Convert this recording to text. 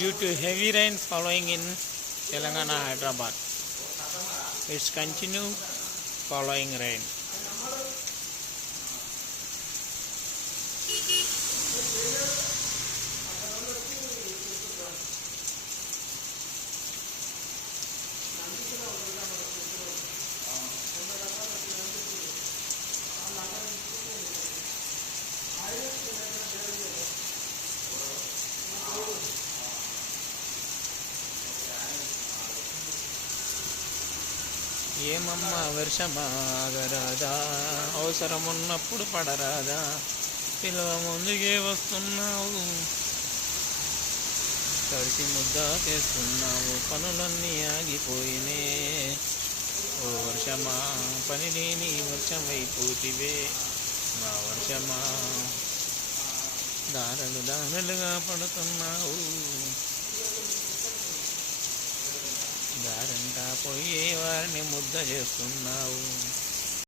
due to heavy rain following in Telangana, Hyderabad. It's continue following rain. ఏమమ్మ వర్షమాగరాదా, అవసరమున్నప్పుడు పడరాదా, పిలువ ముందుకే వస్తున్నావు, తడిసి ముద్ద చేస్తున్నావు, పనులన్నీ ఆగిపోయినే. ఓ వర్షమా పని లేని వర్షమైపోతివే, మా వర్షమా దారలు దారలుగా పడుతున్నావు, దారంటా పోయే వారిని ముద్ద చేస్తున్నావు.